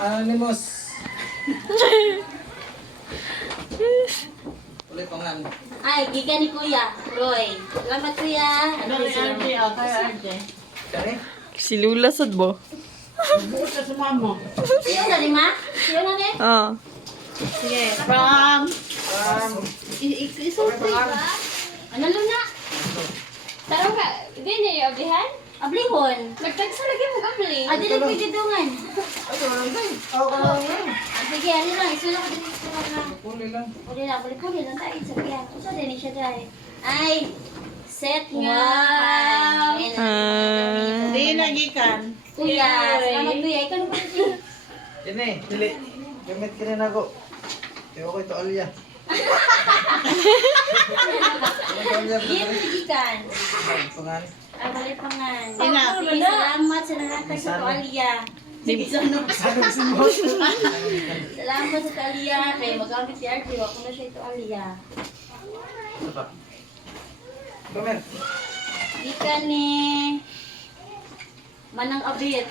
Anonymous. Ulit pang lang. Ay, giga ni Kuya. Roy. Salamat Kuya. Ano ni RJ? Kay RJ. Kani? Si Lula sad bo. Buot ka sumamo. Siyo na ni Ma? Siyo na ni? Ah. Sige. From... Isulti. Ano Luna? Tarong ka, di niya yung ablihan? Ablihon. Nagtagsa lagi mong abli. Ah, dili pwede dungan. Oo. Sige, ano lang. Isulong ko din. Isulong lang. Puli lang. Puli lang. Puli lang tayo. Sabi yan. Usa din siya tayo. Ay, set nga. Di nagikan. Kuya. Salamat Kuya. Ikaw naman siya. Yan eh, dili. Gamit ka rin ako. Tiyo ko ito alya. Gin nagikan. Pangan. Ay, balik pa nga. Ina. Sige, salamat sa nangatag sa tuwalya. Salamat sa tuwalya. Kaya mag-amit si RJ. Wako na siya tuwalya. Ito pa. Kamer. Gikan ni Manang Abit.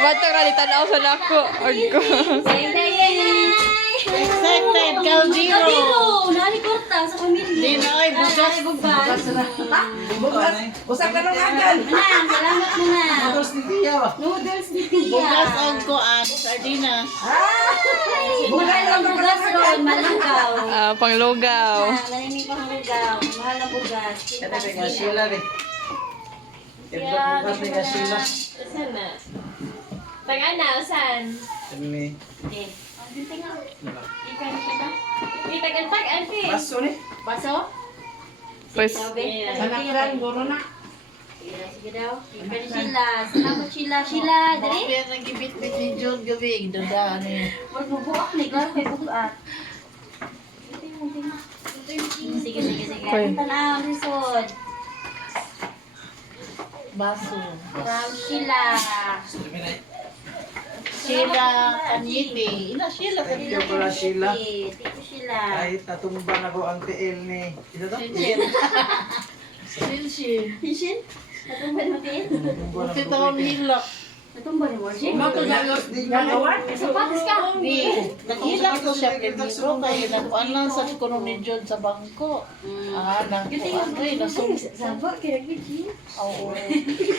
Bato ka ni tanaw sa nako. Agko. Excited, Kaljiro. Kadiro! Nani korta sa pamilya. Di na, oy, bugas. Ay, bugas. Bukas. Usap ka lang agad. Manang, salamat mo na. Tapos ni Tia ba? Noodles ni Tia. Bugas ang kuan. Sardinas. Mahal ang bugas ron, malanggaw. Panglugaw. Maraming panglugaw. Mahal ang bugas. Ito yung nga sila rin. Ito bukas ni nga sila. Saan na? Tag-ana, saan? Ano ni? Okay. Ang tingnan. Ikan kita. Di tag-antag, ante. Baso ni? Baso? Pues, Sabi? Sanakran, guro na. Sige daw. Ikan sila. Salamat sila. Sila. Dali. Kaya nagibit-bit ni John gabi. Dadaan eh. Huwag mo buwak ni Gar. Kay bugat. Sige, sige, sige. Okay. Tanaw, lisod. Baso. From Sheila. Sheila Kanyiti. Ina Sheila Thank Kanyiti. you pala Sheila. Tito Sheila. Kahit natumban ako ang TL ni... Ito to? Silsi. Hishin? Natumba ni Matin? Natumban Buti ako. taon hilak. Natumba ni Morji? Di gagawa. Sapatos ka? Di. Nag-hilak ko siya primero kaya nakuan lang sa kuno ni John sa bangko. Ah, nakuan ko eh. Nasum. Sabak, kaya Gigi. Oo.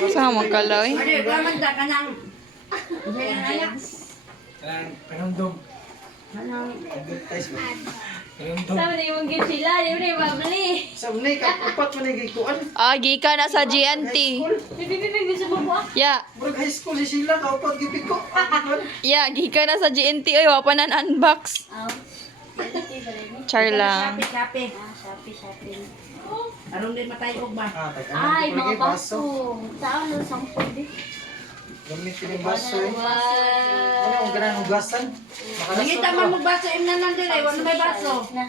sama ka loy. Panundog. Advertise mo. Panundog. Sama na yung gitsila, di mo na yung babali. Sabi ni, upat mo ni gikuan. Gika na sa GNT. Pipipipig, gusto mo po? Ya, Murag high school si Sheila, kaupat gipig ko. ya, gika na sa GNT. Oy, wapa na unbox. Char lang. Ah, Shopee. Anong di matay og ba? Ay, mga baso. Saan na sampol di? Gamit ko yung baso eh. Ano yung ganang hugasan? Nangita man mo baso imna nan dire, wala may baso. Na.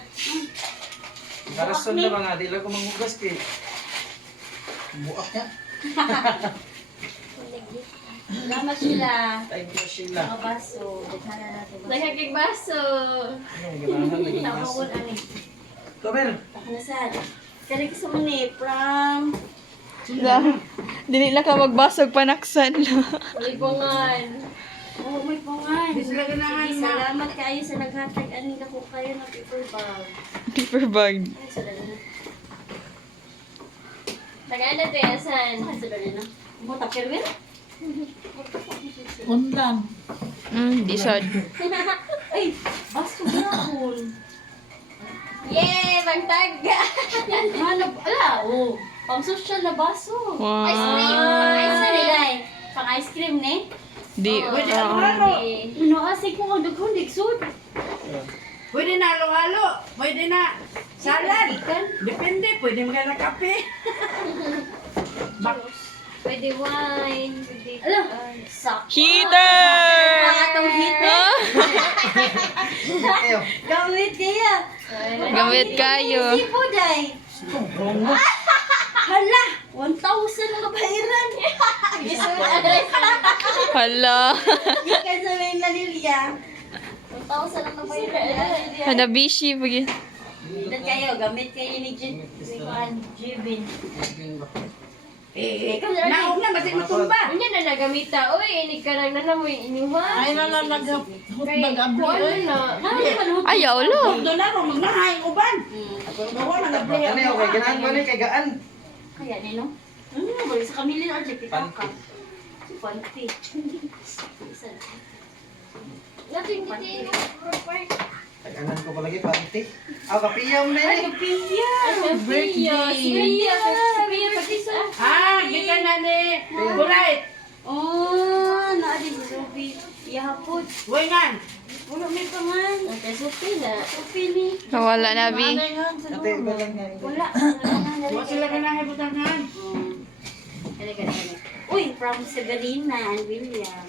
Makarason na mga, di lang ko manghugas kay. Buak niya. Salamat sila. Thank you Sheila. Mga baso. Daghan na natin baso. Nakakigbaso. Ano yung ganahan lagi ng baso? Tawag ani. Kamer. Nasan? Kaya gusto mo ni from Dili na ka magbasog panaksan. Lipungan. Oh, may pangan. Sila ganahan Sige, salamat kayo sa naghatag ani na ko kayo ng paper bag. Paper bag. Ay, sa dali na. Tag-ana to yan, saan? Ay, sa dali na. Mo tapirwil? Undan. Di sad. Ay, baso gahon. Yay! Bangtag! Hanap, ala, oh. Pang social na baso. Wow. Ice cream, Day. Pang ice cream, ne? Di. Ano, asig ko kung dagkundig, sud. Pwede na halo-halo. Pwede na salad. Ikan. Depende, pwede mga na kape. Pwede wine. Pwede... Ala, sak. Heater! Pangatong heater. Ayo. Gamit kaya. Gamit kayo. Sipo, Day. Hala, 1,000 ang kabayaran. Hala. Ikan sa may Nalilya. 1,000 ang kabayaran. Hanabishi. Pagi. Dan kayo, gamit kayo ni Jibin. Naong na, basig matumba. Unya na nagamita. Uy, inig ka lang na namoy inuha. Ay na nag-abli Ano oy. na? Ayaw lo. Doon na ron, magnahay uban. Nawa na nabli. Ano yun, kay ganaan mo ni, kay gaan. Kaya nino? Balik sa kamilin or pita ka. Panty. Nating dito. Taganan ko palagi, panty. Aw, kapiyam na eh. Birthday. Siya. Pagkisa. Gikan na ni. Kulay. Oh, naadi si Sophie. Ihapot. Wengan. Wala may pangan. Okay, Sophie na. Sophie ni. Nawala na, Bi. Ate, iba lang nga. Wala. Wa sila ganahay butangan. Kani. Uy, from Severina and William.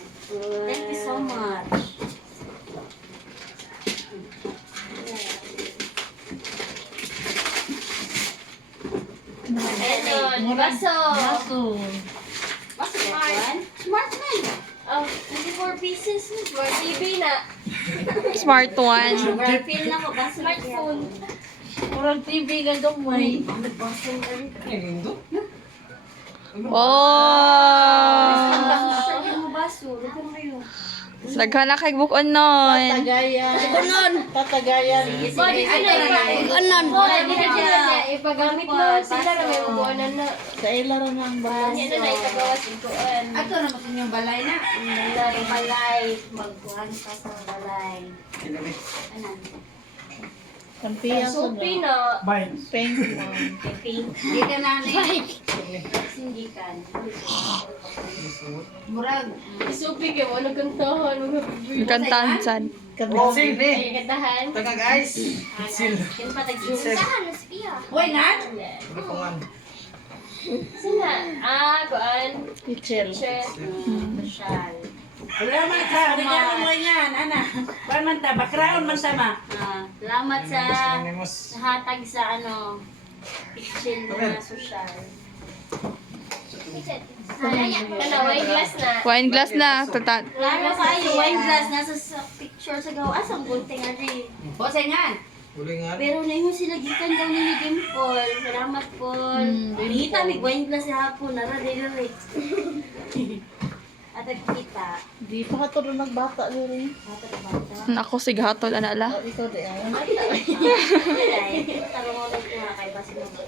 Thank you so much. Ano? Baso. Smart. Smart man. Oh, 24 pieces. Smart TV na. Smart one. Sobrang feel na ko. Smartphone. Murag TV nga gamay. Ay, lindo. Oh! Sabi mo baso. Lugan mo kayo. Daghan na kay bukon nun. Tatagayan. Body ko na Anan. Body na sila niya. Ipagamit mo. Sila na may ubuanan na. Sa ila ra nang balas. Yan na itagawas ikuan. Ato na mas inyong balay na. Balay. Magkuhan ka sa balay. Anan. Kampiya ko Sophie na. na. Bye. Pink. Pink. Gikan na ni. Sindikan. Murag. Sophie kayo. Ano kantahan? Kantahan sad. Sing, ni. Ay, kantahan. Tagag ice. Sil. Yan pa tag-juice. Wengan. Bipungan. Sina? Kuan. Pichel. Chef. Shal. Wala man sa regalo mo yan, ana. Kuan man ta, bakraon man sama. Salamat sa Anonymous. hatag sa pitchin na social. Ano, wine glass na. Wine glass na. Tata. Klaro kayo, wine glass nasa sa picture sa gawa. Asang gunting ari. Bosengan. Huli nga. Pero na yung sila gikan daw ni Dimple. Salamat Paul. Kita may wine glass sa hapon. Nara, dili. At kita. Di pa ka to nagbata rin. Ako sig hatol ana la. Ikaw di ay. Tarong mo lang kuha kay basin mo.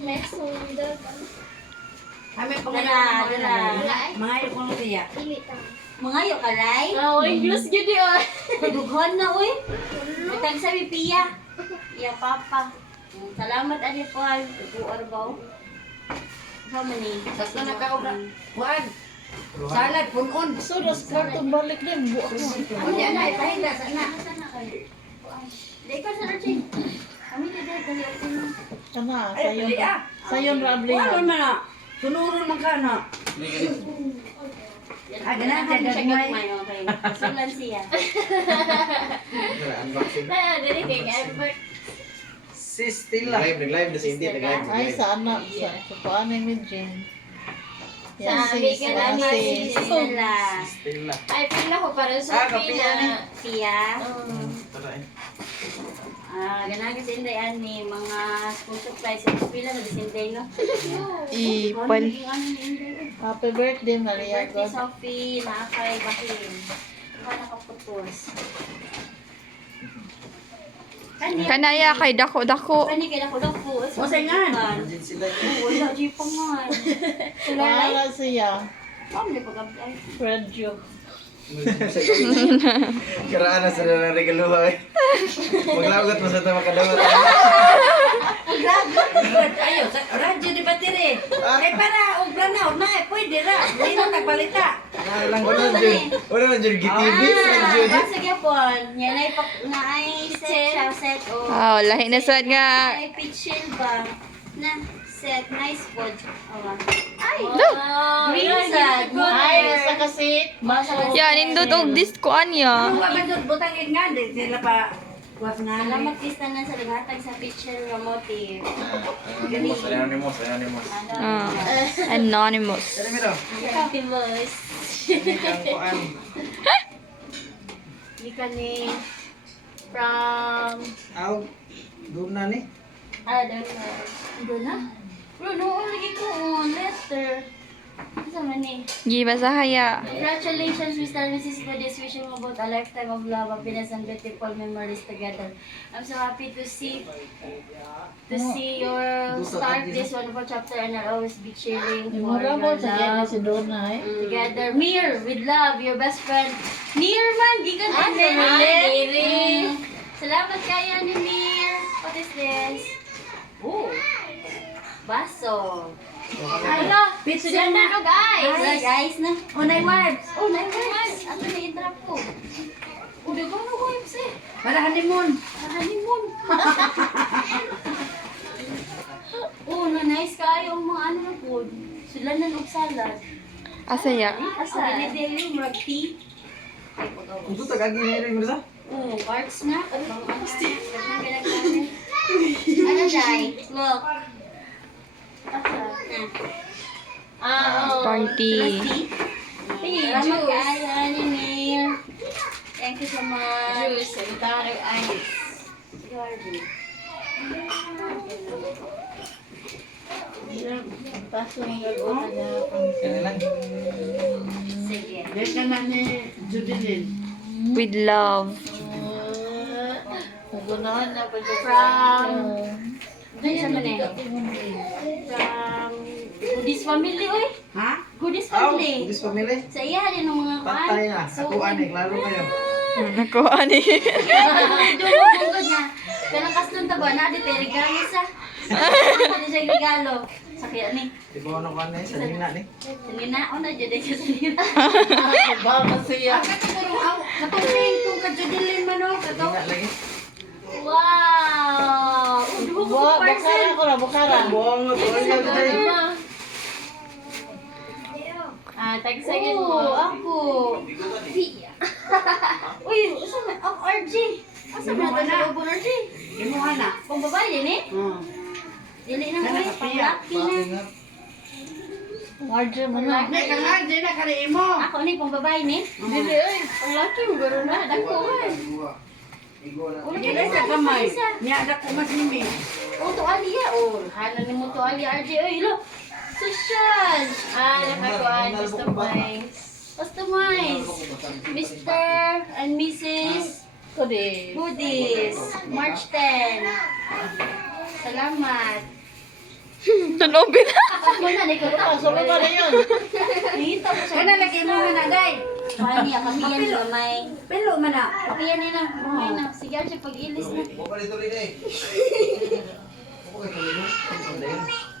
Next one, daw. Kami Dala, pangalan dala. mga iyo kung siya. Mga yo kalay. Wine glass gid yun. Dughon na uy. Matag sa Pia. Iya papa. Salamat ani Paul. Buar baw. Sama ni. Basta nakaobra. Kuan. Salad punon. So, das karton balik din. Buak mo. Unya na ipahinda sana. Dai ka sa Archie. Kami dito dali ako na. Kana, Ay, sayon. pili ah. Sayon rabli. Kuan man na. Sunuron man ka na. Ganahan siya gagmay. Okay. Sulan siya. Unboxing. Na, dali kay Albert. Si Stella. Nag-live na si Indy, nag-live. Ay, sa anak. Sa kuan ni Midjin. Yan Sa sis. bacon Yan na sis. Sila. Stella. Ay, pila ko para sa Sophie kapiyan na. Siya. Tara eh. Ganahan kasi inday ani mga school supplies sa eskwela na disinday no. Ipal. Happy birthday, Maria. Birthday God. Sophie, nakakay bahin. Ano nakaputos. Kanaya kay dako-dako. Kani kay dako dako. Bosengan. Imagine sila. Wala di pa man. Wala siya. Pamli pag-apply. Fred Joe. Karaan na sila ng regaluha eh. Maglagot mo sa ito makadawat. Ayo, radyo di batire. Kay para og planaw na pwede ra. Di na nagbalita. Wala na dyan GTV. Sige po. Yan ay naay set siya set o. Oh, lahi na sad nga. Ay pitchil ba? Na set nice pod. Ay. Green sad. Ay, sa kasit. Ya, nindot og disco anya. Kung mabandot butangin nga di sila pa kuwas nga na. Salamat kista na sa naghatag sa pitchil nga motive. Anonymous. Anonymous. Pero miro. Fabulous. Hindi kang kuan. Di ka ni from Aw. Doon na ni. doon na. Bro, no, lagi ko on letter. Ano man eh? Gibasahaya. Congratulations, Mr. and Mrs. Budis. Wishing you both a lifetime of love, happiness, and beautiful memories together. I'm so happy to see your start this wonderful chapter, and I'll always be cheering for Mura your mo sa yan love si Donna eh. together. Mir, with love, your best friend. Mir man, di ka din. Salamat kaya ni Mir. What is this? Oh, baso. Hala, Pizza sila na. na guys. Guys. Guys na. Unay wipes. Oh, nice. Ato na i-drop ko. Udah ko na wipes eh. Para honeymoon. Honeymoon. Oh, na nice kayo ang mga ano po. Sila na og salad. Asaya. Asa? Dili dili murag tea. Ay, pagawas. Ito tagagi na rin mo sa? Oh, parts na. Bang asti. Ano dai? Look. Asa? Ah, oh. Party. Salamat kayo, Animir. Thank you so much. Juice, sanitary ice. Jordi. Paso ng gagawin niya. Yan lang. Sige. Yan ka na ni Judilyn. With love. Nagunahan na pa siya. From... Ano sa man eh? From... Goodies family, oy. Ha? Goodies Aw, family. Budis pamilya. Sa iya rin ang mga kuan. Patay na. Ako ani, klaro kayo. Nakuha ni. Dugod nga. Pero kaston ta ba na di tay regalo sa. Ano siya regalo? Sa kaya ni. Di ba ano ka na sa lina ni? Singinaon na jud ka sa nila. Baka siya. Katuling kung ka Judilyn man o. Lina lagi. Wow! Bakara Parcel. ko na, bakara. Buong mo to yan day. Ah, tag-second mo. Ako. Uy, asa na? Ako, RJ. Asa na ito sa ubon, RJ? Imuha na. Kung babae din eh. Hmm. Dili na Kana ko eh. kapiya. Pang-lucky na. Nga. Marge mo na. Hindi ka nga, di na kari imo. Ako ni, pang babae ni. Dili ay. Ang lucky mo, garo na. Dako eh. Ulo Hindi ka na sa na, kamay. isa. Niya ko mas nimi. Oh, tuwalya. Oh, hanan ni mo tuwalya, RJ. Uy, lo. Social. Ah, nakakuan. Customize. Customize. Mr. and Mrs. Kodi. Goodies. March 10. Salamat. Tunobin. Ako na, niko Ah, sunod pa na yun. Nangita ko siya. Kana lagi mo nga na, day. Pani, kami yan gamay. Pelo man na. Kami yan nila. Gamay na. Sige, RJ, pag-ilis na.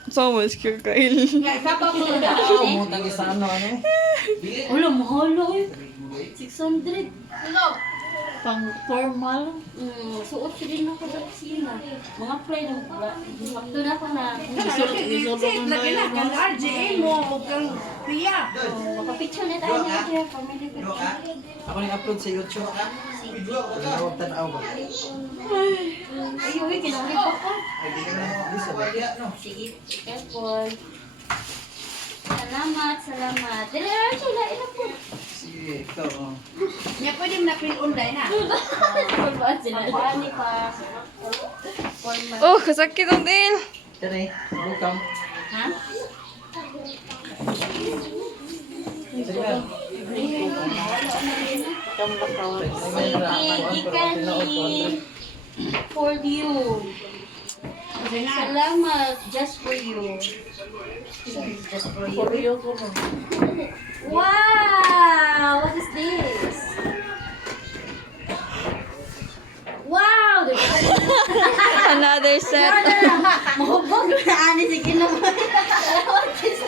So much kakail. Sabaw mo na. Mo tagi sa ano ano. Ulo, mahal eh. 600. Pang formal. Suot ko din ako sa kusina. Mga friend, sakto na ako na. Sit lagi na. Kang RJ mo. Huwag kang piya. Makapicture na tayo na kaya family ko. Ako ni upload sa YouTube. Tanaw tanaw ba? Ay, uy, kinuli pa ka. Ay di na bisa ba? Sige, careful. Salamat, salamat. Dili, sila, ilan po. Sige, ikaw. Oh. Niya pwede mo na pil-unday na. Kulbaan sila. Paani pa. Formal. Oh, kasakit ang dil. Tara, welcome. Ha? Sige na. Sige, ikan ni for you. Salamat, just for you. Just for you. Puriyo ko na. Wow! What is this? Wow! Another set. Mahubog na ani sige na. What is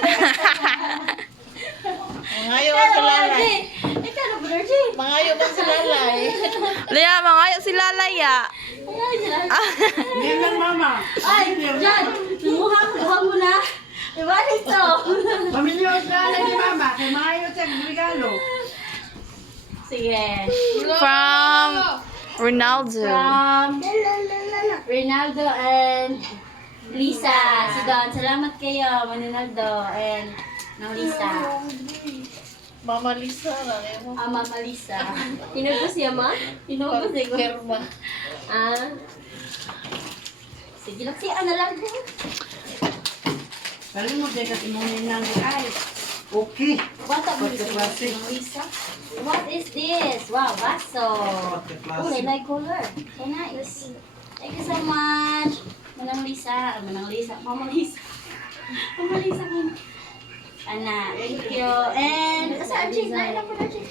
Mangayo man sa lalay. Ikaw na ba, RJ? Mangayo man sa lalay. Laya, mangayo si Lalaya. Yan lang mama. Ay, Jan! Lumuha mo na. Ibalik to. Pamilyos na lang ni mama. Kaya maayo siya regalo. Sige. From Ronaldo. From Ronaldo and Lisa. Si Don, salamat kayo, Manunaldo and Lisa. Mama Lisa lang yun. Mama Lisa. Inubos siya, ma? Inubos siya. Pagkerma. Ah. Sige lang siya, na lang. Kali mo dahil katimunin na ni ay. Okay. Bata mo si Plastic. Lisa. What is this? Wow, baso. Plastic. Oh, I like color. So nice. Thank you so much. Manang Lisa. Manang Lisa. Mama Lisa. Mama Lisa ko. Ana, thank you. And, saan Jig? Naila po na Jig.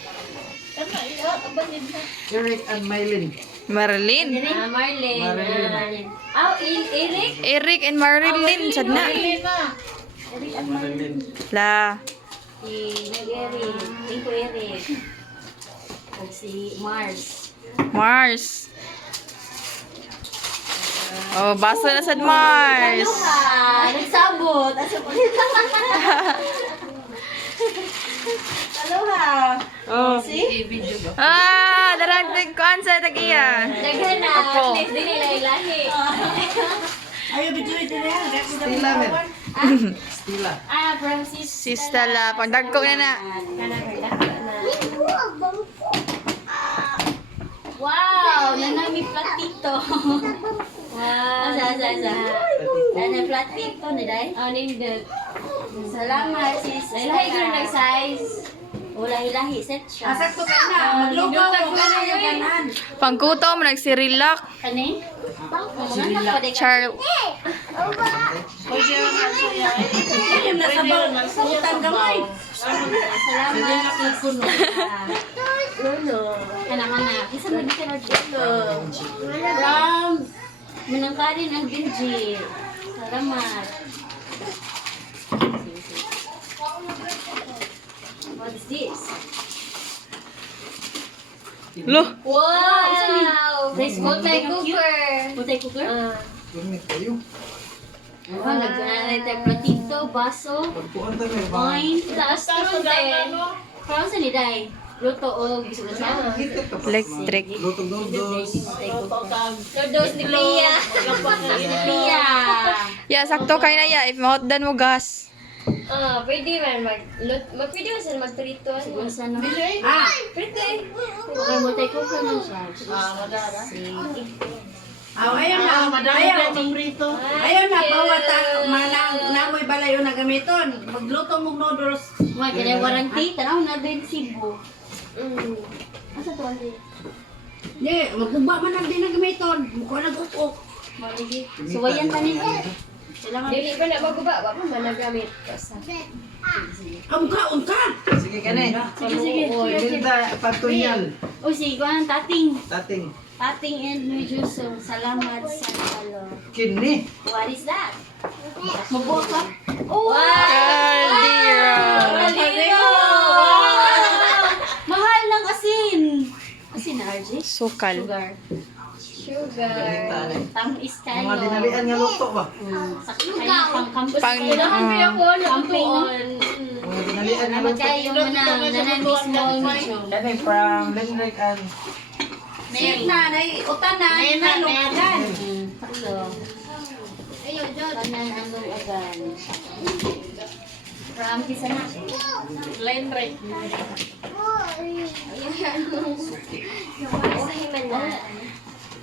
Eric and Mylene. Marilyn. Marlene. Marilyn. Oh, Eric. Eric and Marilyn. Sad na. Eric and Marlene. Marilyn. La. Si Eric. Thank you, Eric. At si Mars. Mars. Oh, baso na sad Mars. Aloha! Nagsabot! Asa po? Aloha! Oh. See? Ah, daragdag ko sa tag-iya. Daghan na. Opo. At least din ilahi. Ayaw bituin din yan. Stila, men. Stila. From sis. Sista la, pagdagko na na. Wow! Nanami platito. Wow! Asa. Nanami platito ni Day? Oh, nindot. Salamat, sis. Ilahi ko na size. Ilahi, set siya. Asakto ka na. Maglugaw mo ka na yung kanan. Pangkuto mo nagsirilak. Kani? Char. Pwede yung nasuya. Yung nasa utang gamay. Salamat, sis. Lolo. Kana. Isa mo dito na dito. From Manangkarin ang Benji. Salamat. What is this? Lo. Wow! Multi-cooker. Multi-cooker? Tumit kayo. Oh, nagkanalay tayo platito, baso, Pagpuan tayo, may wine, tapos trunte. Parang sa niday. Luto o gusto ko sa Hitit ka pa. Electric. Lutong noodles. Noodles ni Pia. Ni Pia. Ya, sakto kay na ya. If mahotdan mo gas. Pwede man pwede man sila magprito. Siguro sa ano. Pwede. Ay, multi-cooker man siya. Madara. Sige. Ayaw na. Madami Ayaw. ka itong prito. Ayaw na. Bawat namoy balay yung nagamiton. Magluto mong noodles. Mga kanya warranty. Tanaw na din Cebu. Asa to ang Hindi. Magkuba man ang dinagamiton. Mukha nag-ukok. Maligi. Suwayan pa nila. Kailangan. Dili pa na baguba, wa pa man nagamit. Unka. Sige ka na. Sige. Linda, patunyal. O sige, kuha ng tating. Dating. Tating and Nujuso. Salamat sa talo. Kini. What is that? Mabuha ka? Oh! Caldera. Caldero! Wow! Mahal ng asin. Asin na, RJ? Sukal. Sugar. Ganita na. Tamis kayo. Mga dinalian nga luto ba? Sakit kayo pang campus. Pang- Kailangan pa ako Camping. Mga dinalian nga Salamat luto. kayo manang nanan mismo. Yan ay from Lenrek and Sip na. Utan na. Nalunggan. Hello. Ayun, Jod. Kanan ang luagan. From Kisana. Line right.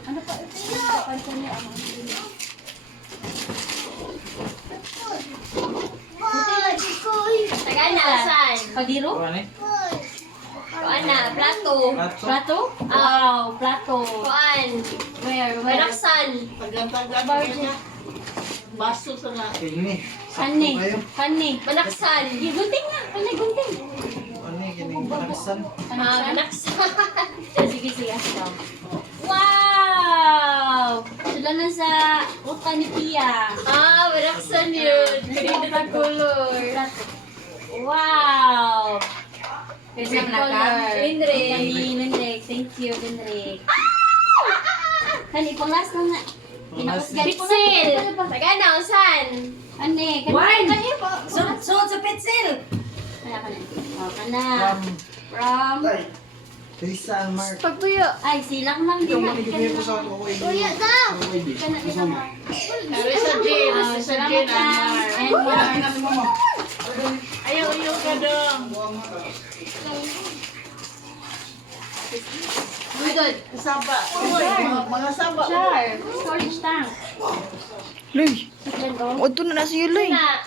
Ano pa? Pansin niya ang Tagana, saan? Pagdiro? Kuha ni. Kuan na, plato. Plato. Plato? Wow, plato. Kuan. Where? Manaksan. Tagal-tagal niya. Baso sa nga. Kini. Kani. Kayo. Kani. Manaksan. Gunting na. Kani gunting. Ano yung kining panaksan? Manaksan. Sige, sige. Wow! Sila na sa uta ni Pia. Manaksan yun. Ganito na color. Wow! Kasi Tingnan na ka. color. Lindrek. Lindrek. Thank you, Lindrek. Kani, pangas na nga. Pixel. Tagana, saan? Ane, Wine. kani po. Suot sa petsil. Kana, kana. Oh, kana. From From... Teresa and Mark. Pagpuyo. Ay, silang lang Ikaw din. manigibigay ko sa ako. Kuya daw! Kana, nila mo. Kari sa Jin. Sa Salamat Jin. lang. And more. Ayaw yung kadang. Good. Saba. Mga saba. Char. Storage tank. Loy. O, ito na na si Yuloy. Na.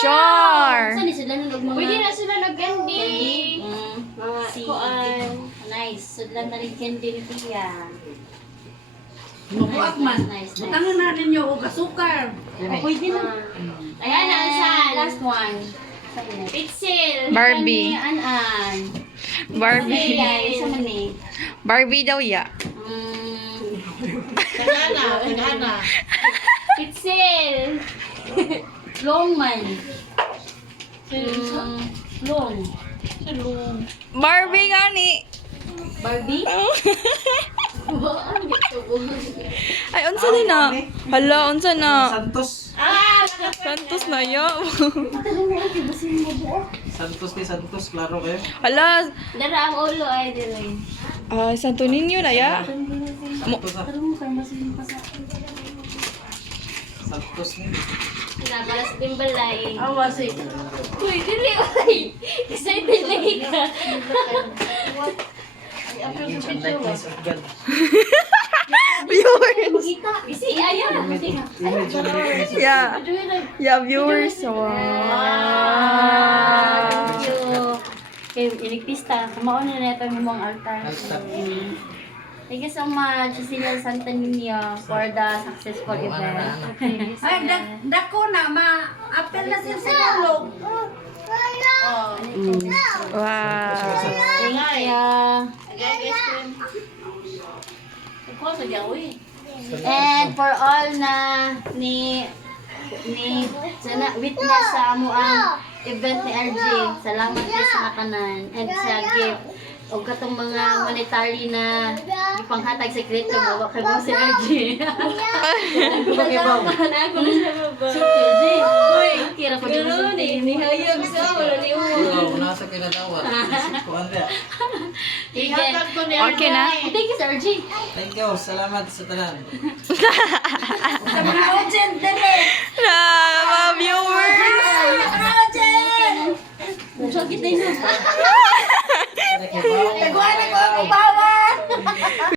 Char! Saan sila nung mga... Pwede na sila nag-candy. Mga Kuan. Nice. Sudlan na rin candy ni Tia. Mabuak man. Nice. Tangan na ninyo og asukar. Pwede na. Ayan na, saan? Last one. Pitsil. Barbie. An-an. Barbie. Ay, isa man eh. Barbie daw ya. Tagana. Pitsil. Long man. Long. Barbie gani. Barbie? Ay, unsa din na? Hala, unsa na? Santos. Santos na ya. Santos ni Santos, klaro kayo. Hala, Dara ang ulo ay dire. Santo Niño na ya. Santos ah. Pero mo kayo masin pa sa Santos ni. Pinabala sa timbalay. Awa si. Uy, dili uy. Excited lagi ka. Image and likeness of God. Viewers. Makita. Isi ayan. Image and likeness of Yeah. Yeah, viewers. Wow. Thank you. Kay iligpista, kumaon na neto yung mga altar. Altar. Thank you so much, Cecilia Santa Niño, for the successful event. Ay, dako na ma-apel na sila sa dalog. Wow. Thank you. And for all na sana witness sa amo ang event ni RJ, salamat kayo sa nakanan and sa gift o katong mga monetary na ipanghatag sekreto bawa kay mo si RJ. Pag-ibaw. Ako na siya baba. So, RJ, hoy, kira pa din Gano'n eh. Nihayag sa wala ni God. Nasa kinatawat. Kuan dia. Okay na? Thank you, Sir RJ. Thank you. Salamat sa tanan. Sa mga audience dali. Na, mga viewers. Mga audience. Sakit din na. Para kay Bao. Nagwa na ko ang bawa.